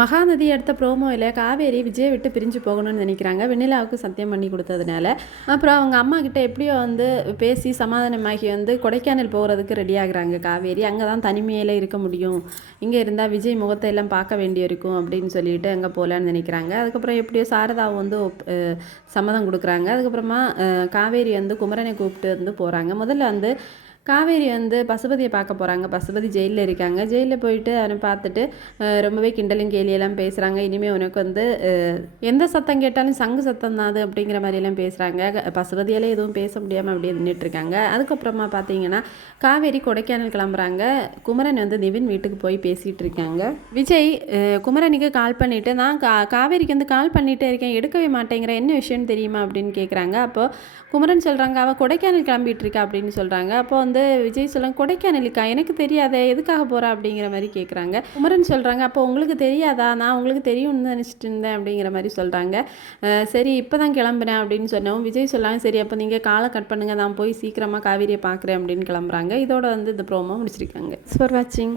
மகாநதி எடுத்த ப்ரோமோவில் காவேரி விஜய் விட்டு பிரிஞ்சு போகணும்னு நினைக்கிறாங்க. வெண்ணிலாவுக்கு சத்தியம் பண்ணி கொடுத்ததுனால. அப்புறம் அவங்க அம்மா கிட்ட எப்படியோ வந்து பேசி சமாதானமாகி வந்து கொடைக்கானல் போகிறதுக்கு ரெடி ஆகுறாங்க காவேரி. அங்கே தான் தனிமையில் இருக்க முடியும். இங்கே இருந்தால் விஜய் முகத்தை எல்லாம் பார்க்க வேண்டியிருக்கும் அப்படின்னு சொல்லிட்டு அங்கே போகலான்னு நினைக்கிறாங்க. அதுக்கப்புறம் எப்படியோ சாரதாவை வந்து சம்மதம் கொடுக்குறாங்க. அதுக்கப்புறமா காவேரி வந்து குமரனை கூப்பிட்டு வந்து போகிறாங்க முதல்ல வந்து காவேரி வந்து பசுபதியை பார்க்க போகிறாங்க பசுபதி ஜெயிலில் இருக்காங்க. ஜெயிலில் போயிட்டு அவனை பார்த்துட்டு ரொம்பவே கிண்டலும் கேலியெல்லாம் பேசுகிறாங்க இனிமேல் உனக்கு வந்து எந்த சத்தம் கேட்டாலும் சங்கு சத்தம் தான் அது அப்படிங்கிற மாதிரியெல்லாம் பேசுகிறாங்க பசுபதியாலே எதுவும் பேச முடியாமல் அப்படியே நின்றுட்டுருக்காங்க அதுக்கப்புறமா பார்த்தீங்கன்னா காவேரி கொடைக்கானல் கிளம்புறாங்க. குமரன் வந்து நிவின் வீட்டுக்கு போய் பேசிகிட்டு இருக்காங்க. விஜய் குமரனுக்கு கால் பண்ணிவிட்டு நான் கா காவேரிக்கு வந்து கால் பண்ணிகிட்டே இருக்கேன். எடுக்கவே மாட்டேங்கிற. என்ன விஷயம்னு தெரியுமா? அப்படின்னு கேட்குறாங்க அப்போ குமரன் சொல்கிறாங்க அவள் கொடைக்கானல் கிளம்பிட்டு இருக்கா அப்படின்னு சொல்கிறாங்க அப்போ வந்து விஜய் சொல்லுங்க கொடைக்கானலுக்கா எனக்கு தெரியாதே எதுக்காக போகிறா அப்படிங்கிற மாதிரி கேட்குறாங்க குமரன் சொல்கிறாங்க அப்போ உங்களுக்கு தெரியாதா? நான் உங்களுக்கு தெரியும்னு நினச்சிட்டு இருந்தேன் அப்படிங்கிற மாதிரி சொல்கிறாங்க சரி இப்போ தான் கிளம்புறேன் அப்படின்னு சொன்னவும் விஜய் சொல்லாங்க சரி அப்போ நீங்கள் காலை கட் பண்ணுங்கள் நான் போய் சீக்கிரமாக காவேரியை பார்க்குறேன் அப்படின்னு கிளம்புறாங்க. இதோட வந்து இந்த ப்ரோமோ முடிச்சிருக்காங்க. ஃபார் வாட்சிங்